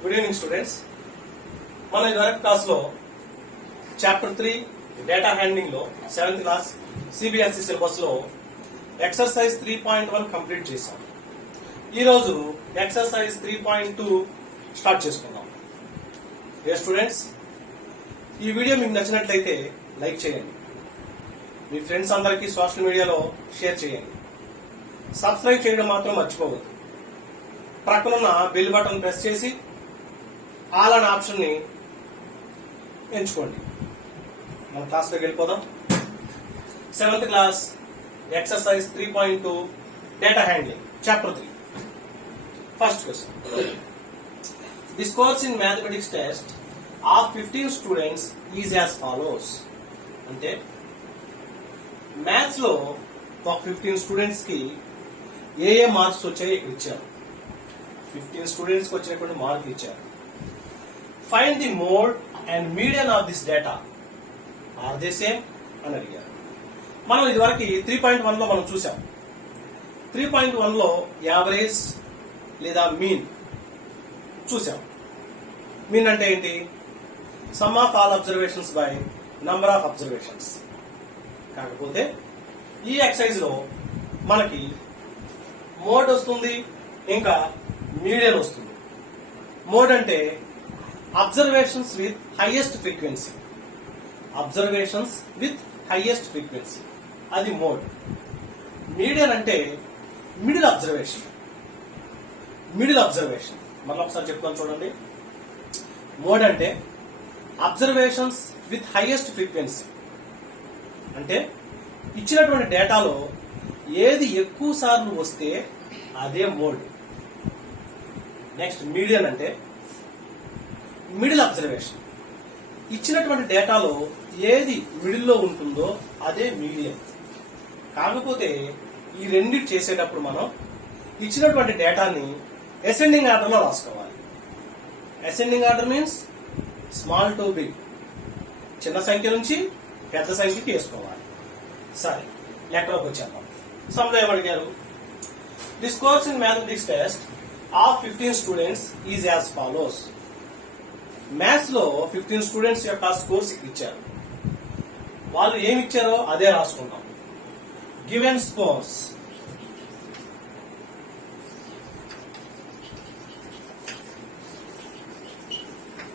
Good evening students. మనం ఇదివరకు క్లాస్ లో చాప్టర్ 3 డేటా హ్యాండ్లింగ్ లో 7th క్లాస్ సిబిఎస్ఈ సిలబస్ లో ఎక్సర్సైజ్ 3.1 కంప్లీట్ చేశాం. ఈ రోజు ఎక్సర్సైజ్ 3.2 స్టార్ట్ చేసుకుందాం. ఏ స్టూడెంట్స్, ఈ వీడియో మీకు నచ్చినట్లయితే లైక్ చేయండి, మీ ఫ్రెండ్స్ అందరికీ సోషల్ మీడియాలో షేర్ చేయండి, సబ్స్క్రైబ్ చేయడం మాత్రం మర్చిపోవద్దు. ప్రక్కనున్న బెల్ బటన్ ప్రెస్ చేసి ఆల్ అనే ఆప్షన్ ని ఎంచుకోండి. మన క్లాస్లోకి వెళ్ళిపోదాం. 7th class exercise 3.2 data handling chapter 3. First question. The scores in mathematics test of 15 students is as follows. అంటే మ్యాథ్స్ లో ఒక 15 స్టూడెంట్స్ కి ఏ మార్క్స్ వచ్చాయో ఇక్కడ ఇచ్చారు. 15 స్టూడెంట్స్ కి వచ్చినటువంటి మార్కులు ఇచ్చారు. Find the mode and median of this data, are they same అని అడిగారు. మనం ఇదివరకు 3.1 లో మనం చూసాం. 3.1 లో యావరేజ్ లేదా మీన్ చూసాం. మీన్ అంటే ఏంటి? Some of all observations by number of observations. కాకపోతే ఈ ఎక్సర్సైజ్ లో మనకి మోడ్ వస్తుంది, ఇంకా మీడియన్ వస్తుంది. మోడ్ అంటే observations with highest frequency. Observations with highest frequency, అది మోడ్. మీడియన్ అంటే మిడిల్ అబ్జర్వేషన్. మిడిల్ అబ్జర్వేషన్ మళ్ళీ ఒకసారి చెప్తాను చూడండి. మోడ్ అంటే అబ్జర్వేషన్స్ విత్ హైయెస్ట్ ఫ్రీక్వెన్సీ, అంటే ఇచ్చినటువంటి డేటాలో ఏది ఎక్కువ సార్లు వస్తే అదే మోడ్. నెక్స్ట్ మీడియన్ అంటే మిడిల్ అబ్జర్వేషన్. ఇచ్చినటువంటి డేటాలో ఏది మిడిల్లో ఉంటుందో అదే మీడియన్. కాకపోతే ఈ రెండింటి చేసేటప్పుడు మనం ఇచ్చినటువంటి డేటాని అసెండింగ్ ఆర్డర్ లో రాసుకోవాలి. Ascending order means small to big, చిన్న సంఖ్య నుంచి పెద్ద సంఖ్యకి వేసుకోవాలి. సరే, లెక్కలోకి వచ్చేద్దాం. సమ్లో ఏమడిగారు? The scores in mathematics test of 15 students is as follows. Maths లో 15 స్టూడెంట్స్ యొక్క స్కోర్స్ ఇచ్చారు. వాళ్ళు ఏమి ఇచ్చారో అదే రాసుకుంటాం. Given scores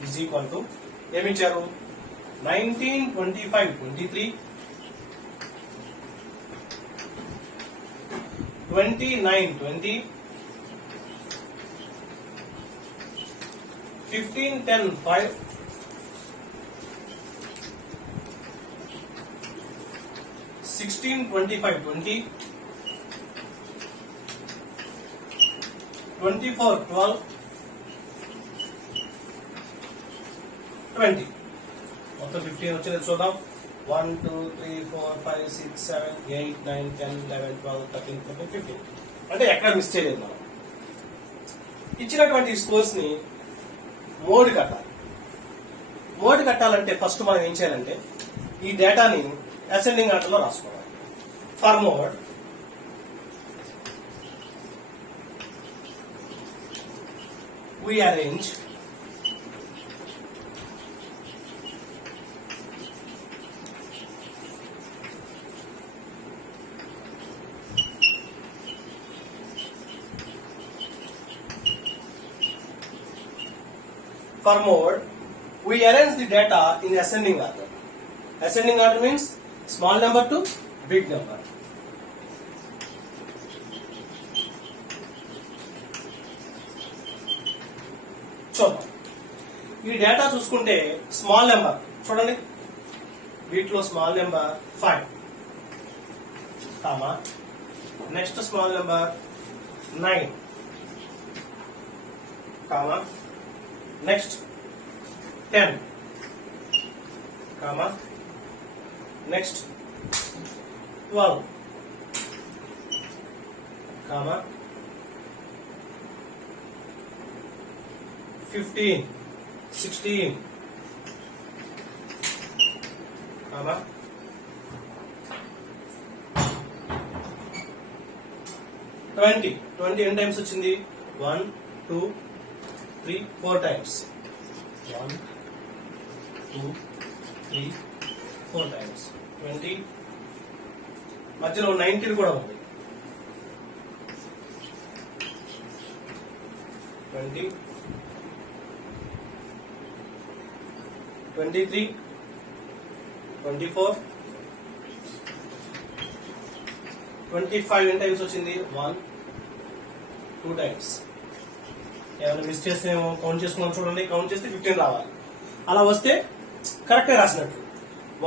is equal to ఏమిచ్చారు? 19, 25, 23, 29, 20, 15, 10, 5, 16, 25, 20, 24, 12, 20. మొత్తం 15 వచ్చింది చూద్దాం. 1, 2, 3, 4, 5, 6, 7, 8, 9, 10, 11, 12, 13, 14, 15. అంటే ఎక్కడ మిస్ చేయలేదు మనం. ఇచ్చినటువంటి స్కోర్స్ ని మోడ్ కట్టాలి. మోడ్ కట్టాలంటే ఫస్ట్ మనం ఏం చేయాలంటే ఈ డేటాని అసెండింగ్ ఆర్డర్ లో రాసుకోవాలి. For mode we arrange for mode, we arrange the data in ascending order. Ascending order means small number to big number. చూద్దాం. ఈ డేటా చూసుకుంటే స్మాల్ నెంబర్ చూడండి. వీటిలో small number 5, comma next small number 9, comma next 10, comma next 12, కామా 15, 16, కామా 20. 20 ఎన్ని టైమ్స్ వచ్చింది? 1, 2, 3 4 టైమ్స్ 1 2 3 4 టైమ్స్ 20 మధ్యలో 19 కూడా ఉంది 20 23 24 25 ఎన్ని టైమ్స్ వచ్చింది 1 2 టైమ్స్ ఏమైనా మిస్ చేస్తేమో కౌంట్ చేసుకున్నాం చూడండి కౌంట్ చేస్తే 15 రావాలి అలా వస్తే కరెక్టే రాసినట్టు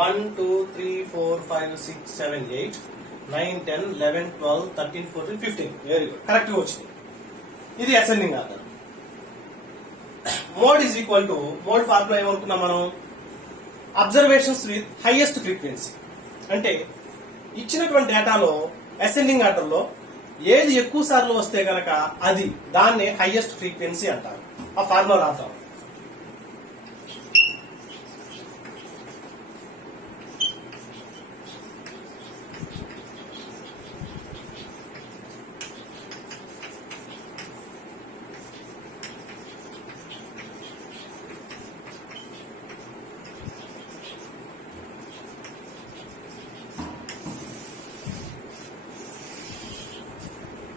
1 2 3 4 5 6 7 8 9 10 11 12 13 14 15 వెరీ గుడ్ కరెక్ట్ గా వచ్చింది ఇది ascending order mode is equal to mode formula ఏమనుకున్నాం మనం అబ్జర్వేషన్స్ విత్ హైయెస్ట్ ఫ్రీక్వెన్సీ అంటే ఇచ్చినటువంటి డేటాలో అసెండింగ్ ఆర్డర్ లో ఏది ఎక్కువ సార్లు వస్తే గనక అది దాన్ని హైయెస్ట్ ఫ్రీక్వెన్సీ అంటారు ఆ ఫార్ములా రాద్దాం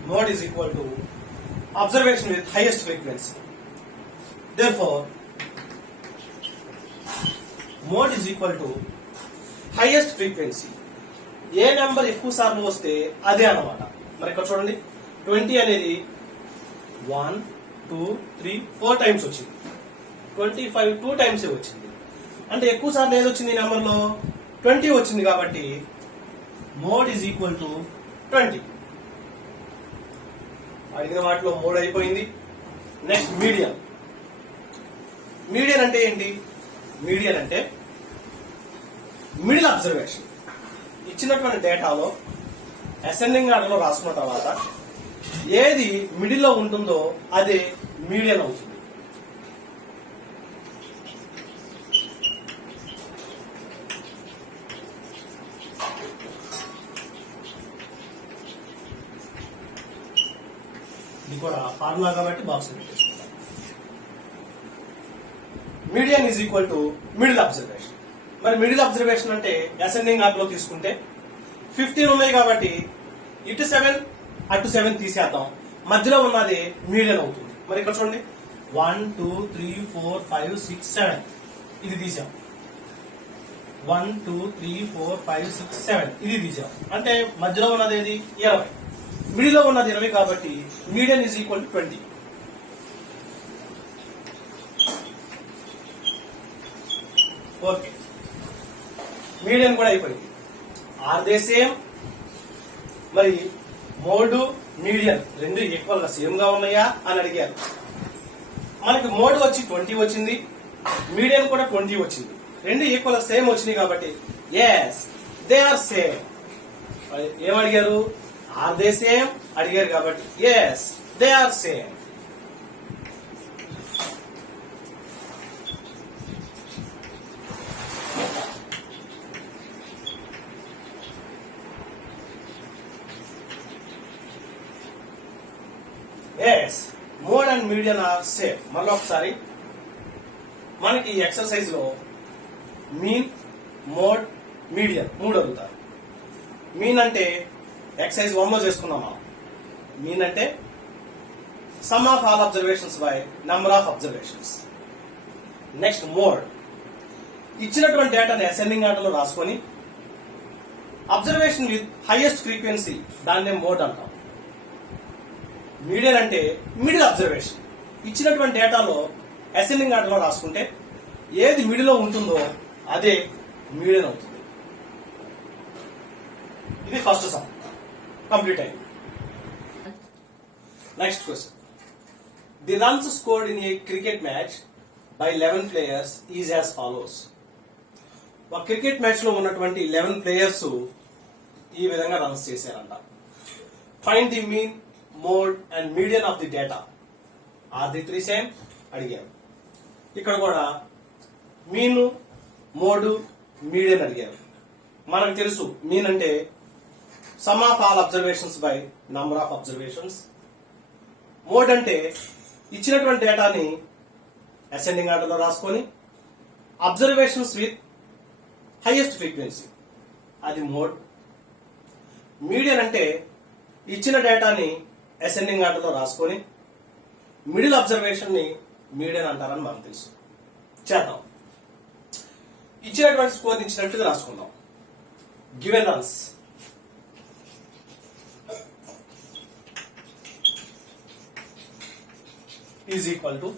mode is equal to observation with highest frequency. Therefore, mode is equal to highest frequency. ఏ నెంబర్ ఎక్కువ సార్లు వస్తే అదే అన్నమాట మరి ఇక్కడ చూడండి 20 అనేది 1 2 3 4 టైమ్స్ వచ్చింది 25 2 టైమ్స్ వచ్చింది అంటే ఎక్కువ సార్లు ఏది వచ్చింది ఈ నెంబర్లో 20 వచ్చింది కాబట్టి మోడ్ ఈజ్ ఈక్వల్ టు 20 అడిగిన వాటిలో 3 అయిపోయింది నెక్స్ట్ మీడియన్ మీడియన్ అంటే ఏంటి మీడియన్ అంటే మిడిల్ అబ్జర్వేషన్ ఇచ్చినటువంటి డేటాలో అసెండింగ్ ఆర్డర్ లో రాసుకున్న తర్వాత ఏది మిడిల్ లో ఉంటుందో అదే మీడియన్ అవుతుంది ఇది కూడా ఫార్ములా కాబట్టి బాక్స్ పెట్టేసుకుంటాం median is equal to middle observation మరి మిడిల్ అబ్జర్వేషన్ అంటే అసెండింగ్ ఆర్డర్ లో తీసుకుంటే 15 ఉన్నాయి కాబట్టి ఇటు 7 అటు 7 తీసేద్దాం మధ్యలో ఉన్నది మీడియన్ అవుతుంది మరి ఇక్కడ చూడండి 1 2 3 4 5 6 7 ఇది తీసాం 1 2 3 4 5 6 7 ఇది తీసాం అంటే మధ్యలో ఉన్నది ఏది 20 మిడిల్లో ఉన్నది 20 కాబట్టి median is equal to 20 okay median కూడా అయిపోయింది ఆర్ దే సేమ్ మరి మోడ్ మీడియన్ రెండు ఈక్వల్ గా సేమ్ గా ఉన్నాయా అని అడిగారు మనకి మోడ్ వచ్చి 20 వచ్చింది మీడియన్ కూడా 20 వచ్చింది రెండు ఈక్వల్ గా సేమ్ వచ్చినాయి కాబట్టి ఎస్ దే ఆర్ సేమ్ ఏమడిగారు ఆర్ దే సేమ్ అడిగారు కాబట్టి yes they are same yes mode and median are same మళ్ళీ ఒకసారి మనకి ఈ ఎక్సర్సైజ్ లో మీన్ మోడ్ మీడియన్ 3 అడుగుతారు మీన్ అంటే ఎక్సర్సైజ్ 1 లో చేసుకున్నాం మనం మీన్ అంటే some of all observations by number of observations next mode ఇచ్చినటువంటి డేటాని అసెండింగ్ ఆర్డర్ లో రాసుకొని అబ్జర్వేషన్ విత్ హైయెస్ట్ ఫ్రీక్వెన్సీ దాన్నే మోడ్ అంటాం మీడియన్ అంటే మిడిల్ అబ్జర్వేషన్ ఇచ్చినటువంటి డేటాలో అసెండింగ్ ఆర్డర్ లో రాసుకుంటే ఏది మిడిల్ లో ఉంటుందో అదే మీడియన్ అవుతుంది ఇది ఫస్ట్ సమ్ కంప్లీట్ అయింది next question the runs scored in a cricket match by 11 players is as follows ఒక క్రికెట్ మ్యాచ్ లో ఉన్నటువంటి 11 ప్లేయర్స్ ఈ విధంగా రన్స్ చేశారంట find the mean mode and median of the data are the 3 same అడిగారు ఇక్కడ కూడా మీన్ మోడ్ మీడియన్ అడిగారు మనకు తెలుసు మీన్ అంటే some of all observations by number of observations mode అంటే ఇచ్చినటువంటి డేటాని అసెండింగ్ ఆర్డర్లో రాసుకొని అబ్జర్వేషన్స్ విత్ హైయెస్ట్ ఫ్రీక్వెన్సీ అది మోడ్. మీడియన్ అంటే ఇచ్చిన డేటాని అసెండింగ్ ఆర్డర్లో రాసుకొని మిడిల్ అబ్జర్వేషన్ ని మీడియన్ అంటారని మనకు తెలుసు. చేద్దాం. ఇచ్చినటువంటి స్కోర్ ఇచ్చినట్టుగా రాసుకుందాం. Given runs is equal to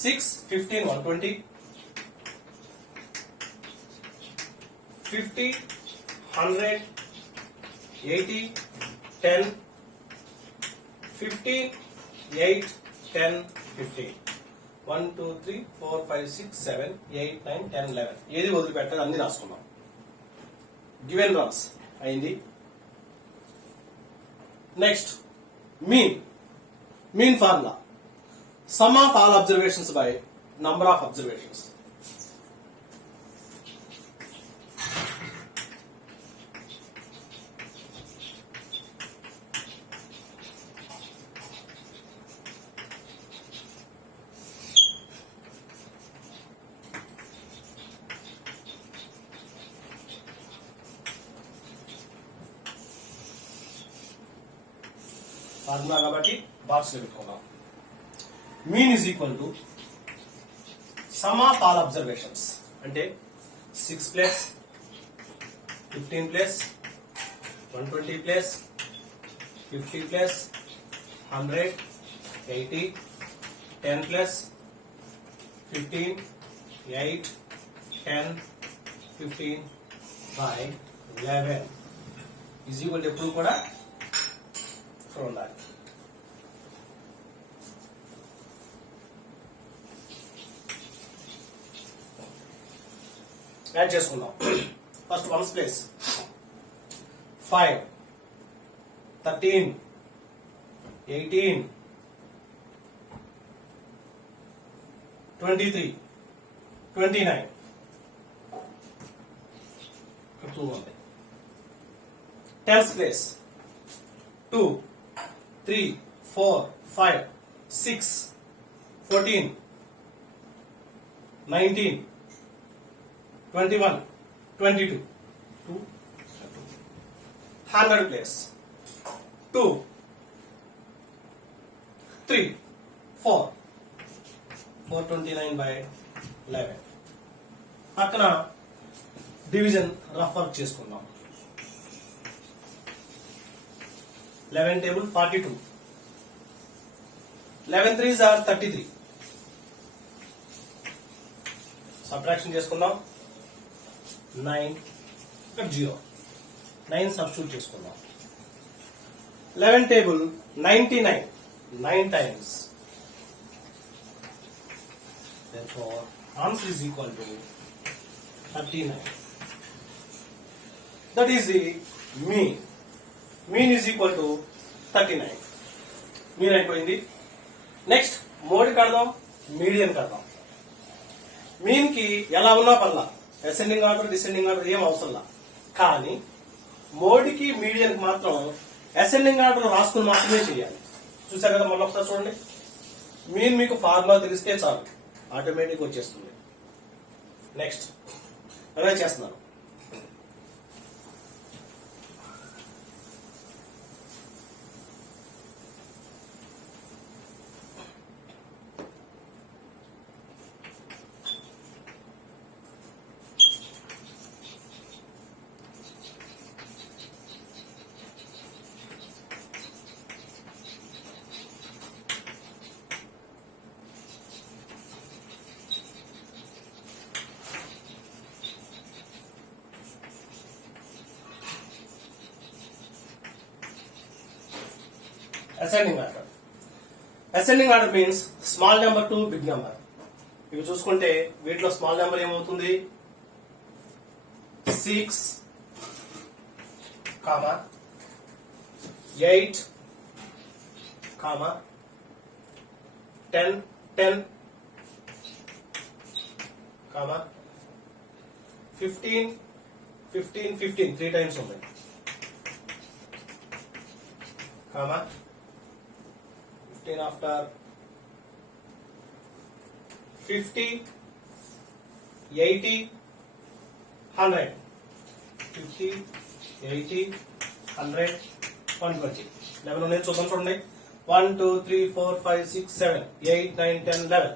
6, 15, 120, 50, 100, 80, 10, 15, 8, 10, 15. 1, 2, 3, 4, 5, 6, 7, 8, 9, 10, 11. ఏది వదిలిపెట్టదు అన్ని రాసుకున్నాం. గివెన్ రన్స్ అయింది. Next mean formula some of all observations by number of observations. Formula కాబట్టి బాక్స్ లో పెట్టుకున్నాం. Mean is equal to sum of all observations అంటే 6 ప్లస్ 15 ప్లస్ 120 ప్లస్ 50 ప్లస్ 100 80 10 ప్లస్ 15 8 10 15 by 11 ఈజ్ ఈక్వల్ టు ఎప్పుడు కూడా ఉండాలి. యాడ్ చేసుకుందాం. ఫస్ట్ వన్స్ ప్లేస్ 5 13 18 23 29 2 ఉంది. టెన్స్ ప్లేస్ 2 3 4 5 6 14 19 21 22 100 place 2 3 4 429 by 11. పక్కన డివిజన్ రఫ్ వర్క్ చేసుకుందాం. 11 table 42 11 3s are 33. సబ్ట్రాక్షన్ చేసుకుందాం. 9 ఇక్కడ 0 9 సబ్స్టిట్యూట్ చేసుకుందాం. 11 table 99 9 times. Therefore answer is equal to 39. That is the mean. Mean is equal to 39. మీన్ అయిపోయింది. నెక్స్ట్ మోడ్ కడదాం, మీడియన్ కడదాం. మీన్ కి ఎలా ఉన్నా పర్లా, అసెండింగ్ ఆర్డర్ డిసెండింగ్ ఆర్డర్ ఏం అవసరంలా. కానీ మోడ్ కి మీడియన్ కి మాత్రం అసెండింగ్ ఆర్డర్ రాసుకుని మాత్రమే చేయాలి. చూసారు కదా, మళ్ళీ ఒకసారి చూడండి. మీన్ మీకు ఫార్ములా తెలిస్తే చాలు, ఆటోమేటిక్ వచ్చేస్తుంది. నెక్స్ట్ అదే చేస్తున్నాను. Ascending order. Ascending order means small number to big number. ఇవి చూసుకుంటే వీటిలో స్మాల్ నెంబర్ ఏమవుతుంది? 6, 8, 10, 10, 15, 15, 15 3 times ఉంది. 15 after 50, 80, 100. 50, 80, 100, 120. 11 ఉన్నాయి చూద్దాం చూడండి. 1 2 3 4 5 6 7 8 9 10 11.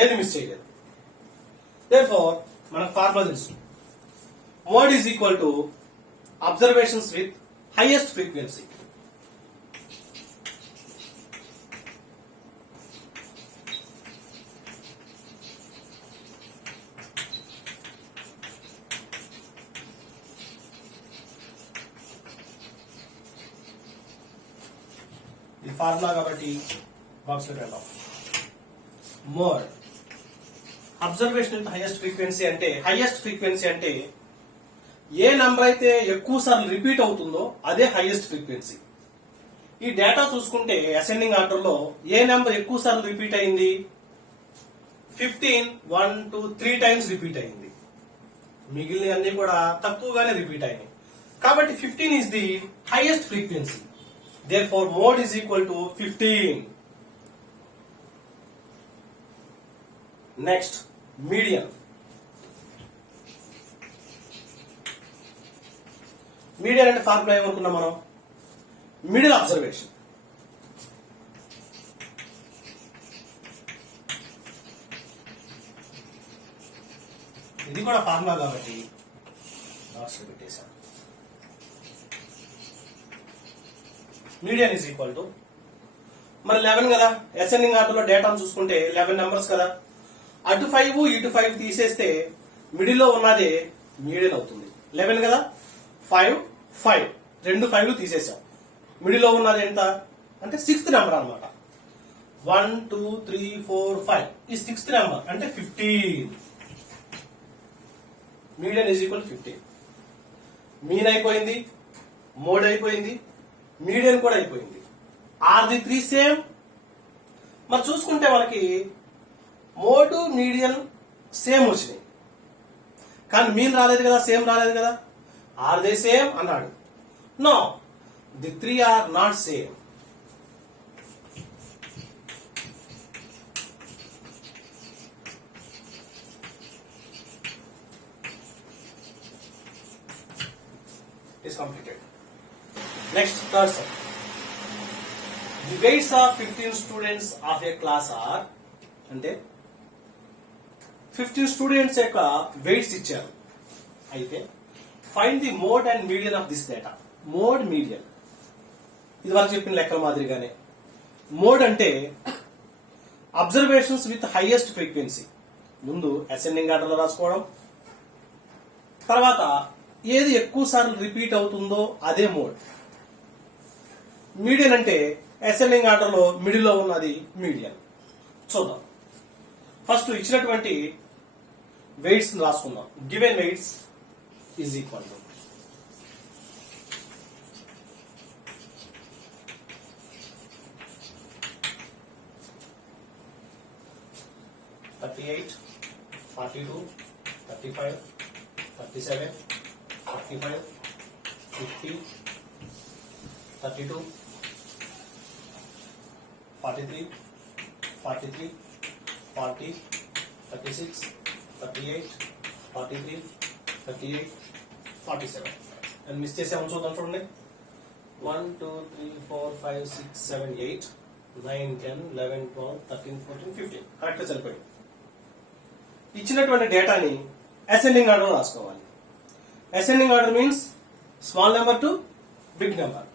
ఏది మిస్ చేయలేదు. Therefore మనకు ఫార్ములా తెలుసు. Mode is equal to observations with highest frequency. ఇది ఫార్ములా కాబట్టి బాక్స్ లో వెళ్దాం. Mode observation with highest frequency అంటే, హైయెస్ట్ ఫ్రీక్వెన్సీ అంటే ఏ నంబర్ అయితే ఎక్కువ సార్లు రిపీట్ అవుతుందో అదే హైయెస్ట్ ఫ్రీక్వెన్సీ. ఈ డేటా చూసుకుంటే అసెండింగ్ ఆర్డర్ లో ఏ నెంబర్ ఎక్కువ సార్లు రిపీట్ అయింది? 15 1 2 3 టైమ్స్ రిపీట్ అయింది. మిగిలిన అన్ని కూడా తక్కువగానే రిపీట్ అయినాయి. కాబట్టి 15 is the highest frequency. Therefore mode is equal to 15. Next, median. Median అంటే ఫార్ములా ఏమనుకున్నాం మనం? Middle observation. ఇది కూడా ఫార్ములా కాబట్టి బాక్స్ లో పెట్టేశాను. మీడియన్ ఈజ్ ఈక్వల్ టు మరి 11 కదా, అసెండింగ్ ఆర్డర్ లో డేటాను చూసుకుంటే 11 నెంబర్స్ కదా, అటు 5 ఇటు 5 తీసేస్తే మిడిల్ లో ఉన్నదే మీడియన్ అవుతుంది. 11 కదా, 5 5 రెండు 5లు తీసేసాం. మిడిల్ లో ఉన్నది ఎంత అంటే 6th నెంబర్ అనమాట. 1 2 3 4 5 ఈ 6th నెంబర్ అంటే 15. Median is equal 15. మీన్ అయిపోయింది, మోడ్ అయిపోయింది, మీడియన్ కూడా అయిపోయింది. Are the 3 same? మరి చూసుకుంటే మనకి మోడ్ మీడియన్ సేమ్ వచ్చినాయి, కానీ మీన్ రాలేదు కదా, సేమ్ రాలేదు కదా. ఆర్ దే సేమ్ అన్నాడు. No, the 3 are not same. Is completed. Next, third sum. The weights of 15 students of a class are అంటే 15 స్టూడెంట్స్ యొక్క వెయిట్స్ ఇచ్చారు. అయితే find the mode and median of this data. Mode, median ఇది వరకు చెప్పిన లెక్కల మాదిరిగానే. మోడ్ అంటే అబ్జర్వేషన్స్ విత్ హైయెస్ట్ ఫ్రీక్వెన్సీ. ముందు అసెండింగ్ ఆర్డర్ లో రాసుకోవడం, తర్వాత ఏది ఎక్కువ సార్లు రిపీట్ అవుతుందో అదే మోడ్. మీడియన్ అంటే అసెండింగ్ ఆర్డర్ లో మిడిల్ లో ఉన్నది మీడియన్. చూద్దాం. ఫస్ట్ ఇచ్చినటువంటి వెయిట్స్ రాసుకుందాం. Given weights is equal to 38, 42, 35, 37, 45, 50, 32, 43, 43, 40, 36, 38, 43, 38, 47. And miss చేసాము చూద్దాం చూడండి. 1 2 3 4 5 6 7 8 9 10 11 12 13 14 15 కరెక్ట్ సరిపోయింది. ఇచ్చినటువంటి డేటాని అసెండింగ్ ఆర్డర్ రాసుకోవాలి. Ascending order means small number to big number.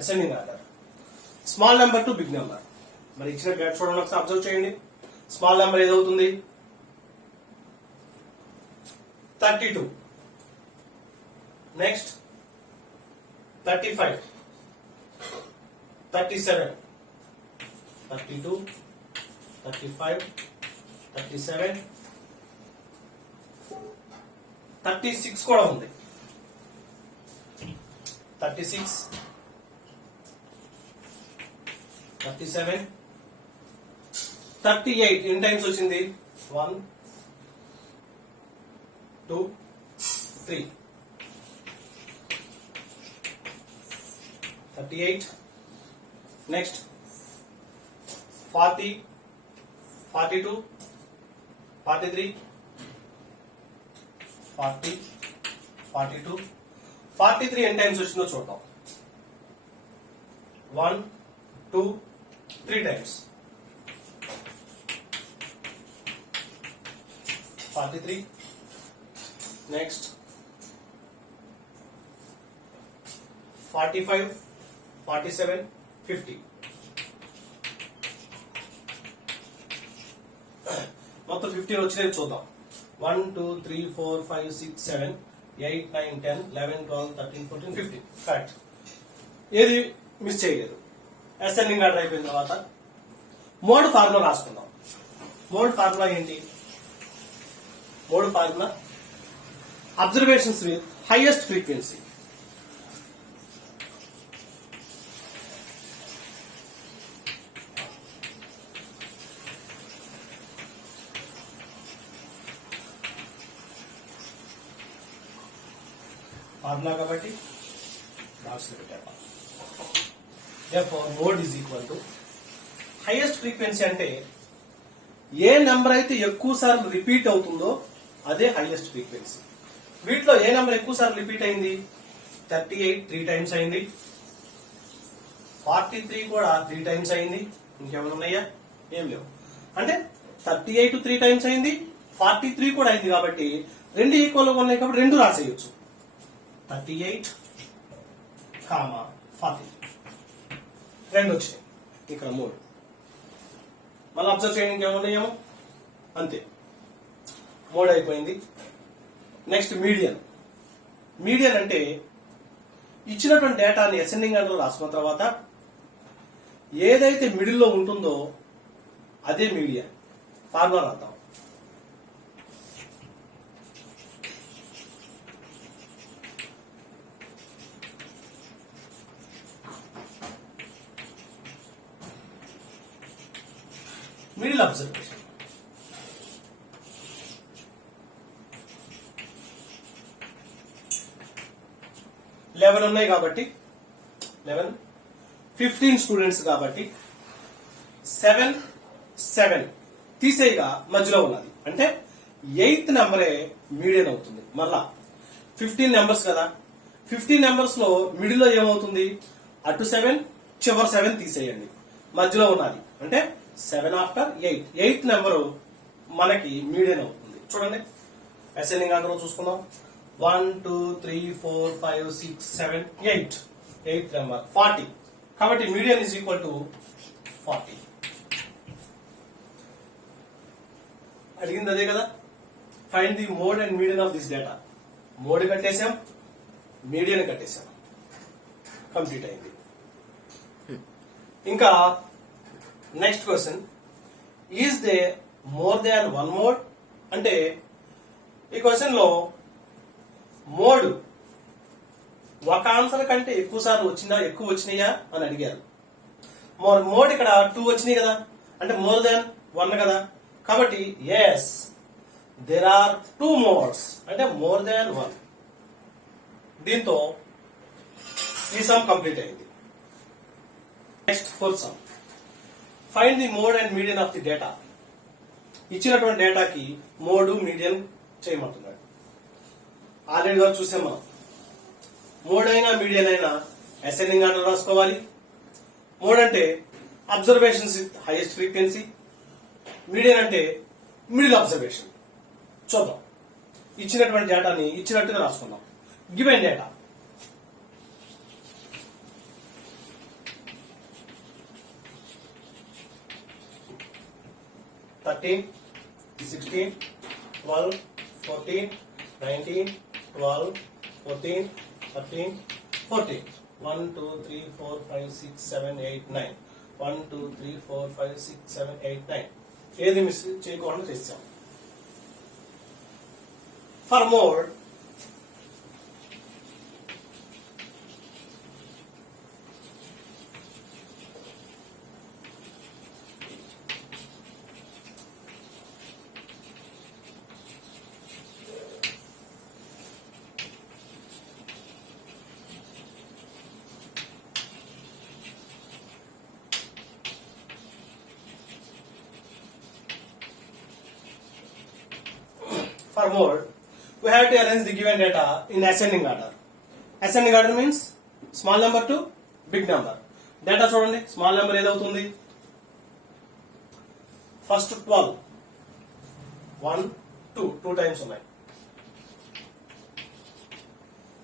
Ascending order small number to big number. మరి ఇచ్చిన డేటా చూడండి, ఒకసారి అబ్జర్వ్ చేయండి. స్మాల్ నెంబర్ ఏదవుతుంది? 32. నెక్స్ట్ 35, 37, 32, 35, 37, 36 కూడా ఉంది. 36, 37, 38 ఎన్ని టైమ్స్ వచ్చింది? 1, 2, 3. 38. నెక్స్ట్ 40, 42, 43, 40, 42, 43 ఎన్ని టైమ్స్ వచ్చిందో చూద్దాం. 1, 2, 3 టైమ్స్. 43. నెక్స్ట్ 45, 47, 50. మొత్తం 15 వచ్చినాయి చూద్దాం. 1, 2, 3, 4, 5, 6, 7, 8, 9, 10, 11, 12, 13, 14, 15. కరెక్ట్. ఏది మిస్ చేయలేదు. అసెండింగ్ ఆర్డర్ అయిపోయిన తర్వాత మోడ్ ఫార్ములా రాసుకుందాం. మోడ్ ఫార్ములా ఏంటి? Mode formula observations with highest frequency. Formula కాబట్టి బాక్స్ లో పెట్టాను. therefore mode is equal to highest frequency అంటే ఏ నెంబర్ అయితే ఎక్కువ సార్లు రిపీట్ అవుతుందో అదే హైయెస్ట్ ఫ్రీక్వెన్సీ. వీటిలో ఏ నెంబర్ ఎక్కువ సార్లు రిపీట్ అయింది? 38 3 టైమ్స్ అయింది. 43 కూడా 3 టైమ్స్ అయింది. ఇంకేమైనా ఉన్నాయా? ఏం లేవు. అంటే 38 3 టైమ్స్ అయింది, 43 కూడా అయింది. కాబట్టి రెండు ఈక్వల్ గా ఉన్నాయి కాబట్టి రెండు రాసేయచ్చు. 38, 40 రెండు వచ్చినాయి. ఇక్కడ 3. మళ్ళీ అబ్జర్వ్ చేయండి ఇంకేమున్నాయేమో. అంతే, 3 అయిపోయింది. Next median. మీడియన్ అంటే ఇచ్చినటువంటి డేటాని అసెండింగ్ ఆర్డర్ లో రాసుకున్న తర్వాత ఏదైతే మిడిల్లో ఉంటుందో అదే మీడియన్. ఫార్ములా రాద్దాం. Middle observation. లెవెన్ ఉన్నాయి కాబట్టి 11, 15 స్టూడెంట్స్ కాబట్టి 7, 7 తీసేయగా మధ్యలో ఉన్నది అంటే 8th నెంబరే మీడియన్ అవుతుంది. మళ్ళా 15 నెంబర్స్ కదా, 15 నెంబర్స్ లో మిడిల్ లో ఏమవుతుంది? అటు 7 చివరి 7 తీసేయండి, మధ్యలో ఉన్నది అంటే 7 ఆఫ్టర్ 8. 8th నెంబరు మనకి మీడియన్ అవుతుంది. చూడండి అసెండింగ్ ఆర్డర్ లో చూసుకుందాం. 1, 2, 3, 4, 5, 6, 7, 8. 8th నెంబర్ 40 కాబట్టి మీడియన్ ఈజ్ ఈక్వల్ టు 40. అడిగింది అదే కదా. Find the mode and median of this data. Mode కట్టేసాం, మీడియన్ కట్టేసాం, కంప్లీట్ అయింది. ఇంకా next question, is there more than one mode? అంటే ఈ క్వశ్చన్ లో మోడ్ ఒక ఆన్సర్ కంటే ఎక్కువ సార్లు వచ్చిందా, ఎక్కువ వచ్చినాయా అని అడిగారు. మోడ్ ఇక్కడ 2 వచ్చినాయి కదా, అంటే మోర్ దాన్ 1 కదా. కాబట్టి ఎస్ దేర్ ఆర్ 2 మోడ్స్, అంటే మోర్ దాన్ 1. దీంతో ఈ సమ్ కంప్లీట్ అయింది. Next 4th some, find the mode and median of the data. ఇచ్చినటువంటి డేటాకి మోడ్ మీడియన్ చేయమంటున్నాడు. ఆల్రెడీ చూసాం మనం. మోడ్ అయినా మీడియన్ అయినా అసెండింగ్ ఆర్డర్ రాసుకోవాలి. మోడ్ అంటే observations with highest frequency, median అంటే మిడిల్ అబ్జర్వేషన్. చూద్దాం. ఇచ్చినటువంటి డేటాని ఇచ్చినట్టుగా రాసుకుందాం. Given data (13, 16, 12, 14, 19, 12, 14, 13, 14. 1, 2, 3, 4, 5, 6, 7, 8, 9. 1, 2, 3, 4, 5, 6, 7, 8, 9. ఏది మిస్ చేయకుండా చేసాం. For mode mode, we have to arrange the given data in ascending order. Ascending order means small number to big number. Data చూడండి, small number ఏదవుతుంది? First 12, 1, 2 times ఉన్నాయి.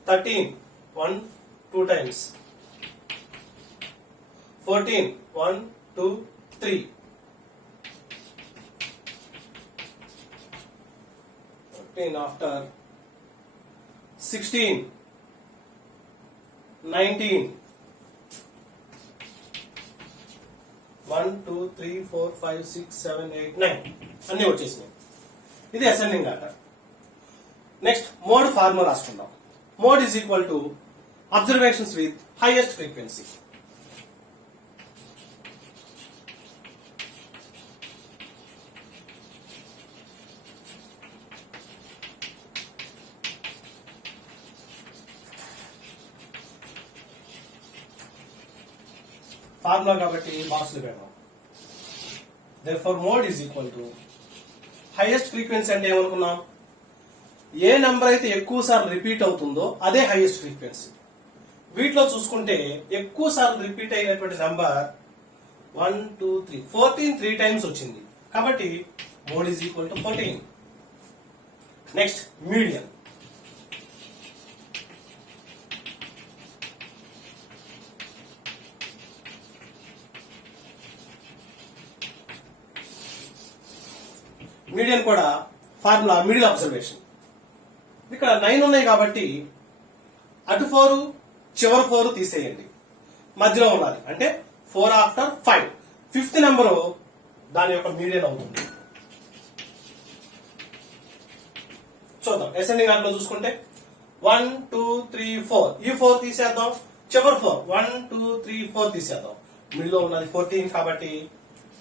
13, 1, 2 times. 14, 1, 2, 3. 14 after. 16, 19. 1, 2, 3, 4, 5, 6, 7, 8, 9 అన్నీ వచ్చేసినాయి. ఇది ascending order. Next mode formula రాసుకుందాం. Mode is equal to observations with highest frequency. Formula కాబట్టి box లో పెడదాం. Therefore mode is equal to highest frequency అంటే ఏమనుకున్నాం? ఏ నెంబర్ అయితే ఎక్కువ సార్లు రిపీట్ అవుతుందో అదే హైయెస్ట్ ఫ్రీక్వెన్సీ. వీటిలో చూసుకుంటే ఎక్కువ సార్లు రిపీట్ అయినటువంటి నెంబర్ 1, 2, 3, 14 3 టైమ్స్ వచ్చింది. కాబట్టి mode is equal to 14. Next medium. Medium కూడా ఫార్ములా మిడిల్ అబ్జర్వేషన్. ఇక్కడ 9 ఉన్నాయి కాబట్టి అటు 4 చివరి 4 తీసేయండి, మధ్యలో ఉండాలి. అంటే 4 ఆఫ్టర్ 5, 5th నెంబరు దాని యొక్క మీడియన్ అవుతుంది. చూద్దాం. అసెండింగ్ ఆర్డర్ లో చూసుకుంటే 1, 2, 3, 4. ఈ 4 తీసేద్దాం, చివరి 4 1, 2, 3, 4 తీసేద్దాం. మిడిల్ లో ఉన్నది 14 కాబట్టి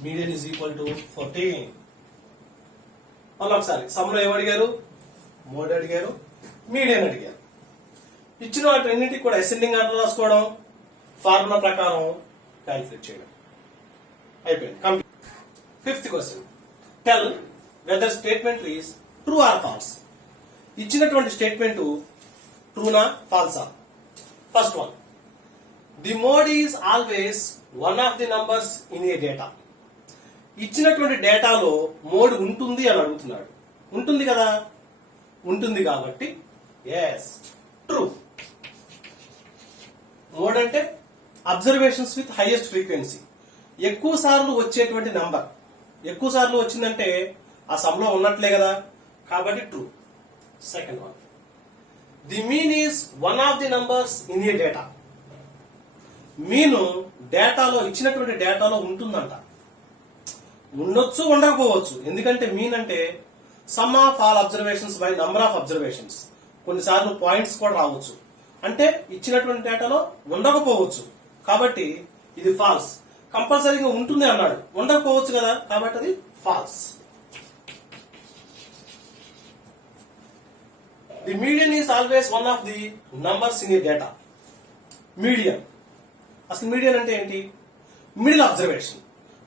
మీడియన్ ఈజ్ ఈక్వల్ టు 14. మళ్ళీ ఒకసారి సమ్లో ఏమడిగారు? మోడ్ అడిగారు, మీడియన్ అడిగారు. ఇచ్చిన వాటి రెండింటికి కూడా అసెండింగ్ ఆర్డర్ రాసుకోవడం, ఫార్ములా ప్రకారం క్యాలిక్యులేట్ చేయడం అయిపోయింది. Complete. 5th question. Tell whether statement is true or false. ఇచ్చినటువంటి స్టేట్మెంట్ ట్రూనా ఫాల్సా? First one, the mode is always one of the numbers in a data. ఇచ్చినటువంటి డేటాలో మోడ్ ఉంటుంది అని అడుగుతున్నాడు. ఉంటుంది కదా, ఉంటుంది కాబట్టి ఎస్ ట్రూ. మోడ్ అంటే అబ్జర్వేషన్స్ విత్ హైయెస్ట్ ఫ్రీక్వెన్సీ, ఎక్కువ సార్లు వచ్చేటువంటి నంబర్. ఎక్కువ సార్లు వచ్చిందంటే ఆ సమ్లో ఉన్నట్లే కదా, కాబట్టి true. Second one, the mean is one of the numbers in a data. Mean డేటాలో, ఇచ్చినటువంటి డేటాలో ఉంటుందంట. ఉండొచ్చు, ఉండకపోవచ్చు. ఎందుకంటే మీన్ అంటే some of all observations by number of observations. కొన్నిసార్లు పాయింట్స్ కూడా రావచ్చు. అంటే ఇచ్చినటువంటి డేటాలో ఉండకపోవచ్చు, కాబట్టి ఇది ఫాల్స్. కంపల్సరీగా ఉంటుంది అన్నాడు, ఉండకపోవచ్చు కదా, కాబట్టి అది false. The median is always one of the numbers in a data. Median, అసలు మీడియన్ అంటే ఏంటి? Middle observation.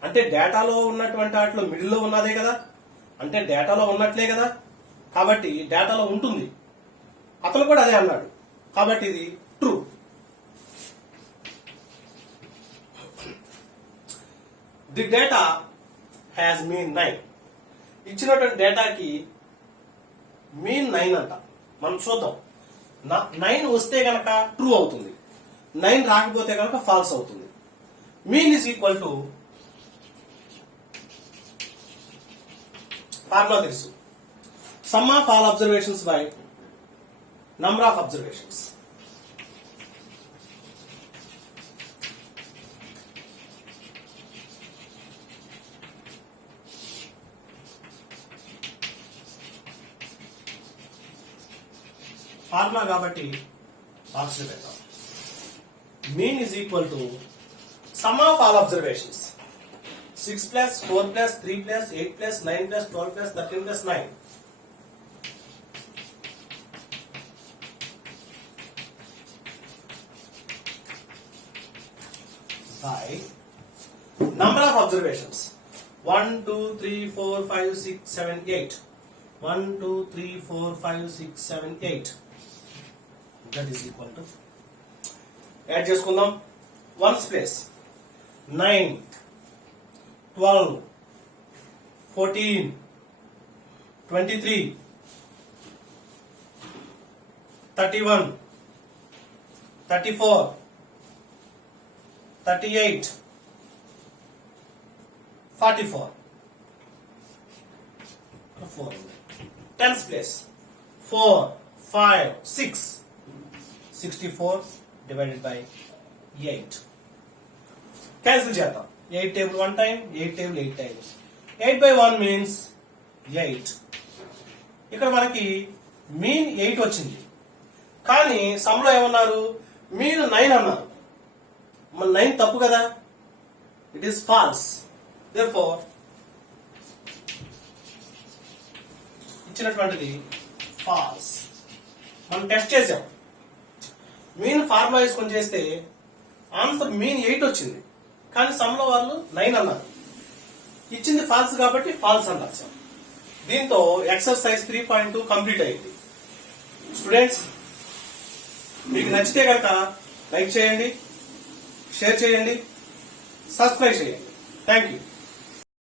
అంటే డేటాలో ఉన్నటువంటి వాటిలో మిడిల్లో ఉన్నదే కదా, అంటే డేటాలో ఉన్నట్లే కదా, కాబట్టి డేటాలో ఉంటుంది. అతను కూడా అదే అన్నాడు, కాబట్టి ఇది true. The data has mean 9. ఇచ్చినటువంటి డేటాకి మీన్ 9 అంట. మనం చూద్దాం. 9 వస్తే గనక ట్రూ అవుతుంది, 9 రాకపోతే గనక ఫాల్స్ అవుతుంది. Mean is equal to formula తెలుసు, sum of all observations by number of observations. Formula కాబట్టి బాక్స్ లో పెడతాం. Mean is equal to sum of all observations. 6 plus 4 plus 3 plus 8 plus 9 plus 12 plus 13 plus 9. By number of observations. 1, 2, 3, 4, 5, 6, 7, 8. 1 2 3 4 5 6 7 8 that is equal to add చేసుకుందాం ones place 9 12 14 23 31 34 38 44 4 tens place 4 5 6 64 divided by 8 cancel చేద్దాం 8 table one time 8 table 8 times 8 by 1 means 8 ఇక్కడ మనకి మీన్ 8 వచ్చింది కానీ సమ్లో ఏమన్నారు మీన్ 9 అన్నారు మన 9 తప్పు కదా ఇట్ ఈస్ ఫాల్స్ therefore ఇచ్చినటువంటిది ఫాల్స్ మనం టెస్ట్ చేసాం మీన్ ఫార్ములా వేసుకొని చేస్తే ఆన్సర్ మీన్ 8 వచ్చింది కానీ సమ్లో వాళ్ళు 9 అన్నారు ఇచ్చింది ఫాల్స్ కాబట్టి ఫాల్స్ అని రాశాం దీంతో ఎక్సర్సైజ్ 3.2 కంప్లీట్ అయింది స్టూడెంట్స్ మీకు నచ్చితే కనుక లైక్ చేయండి షేర్ చేయండి సబ్స్క్రైబ్ చేయండి థ్యాంక్ యూ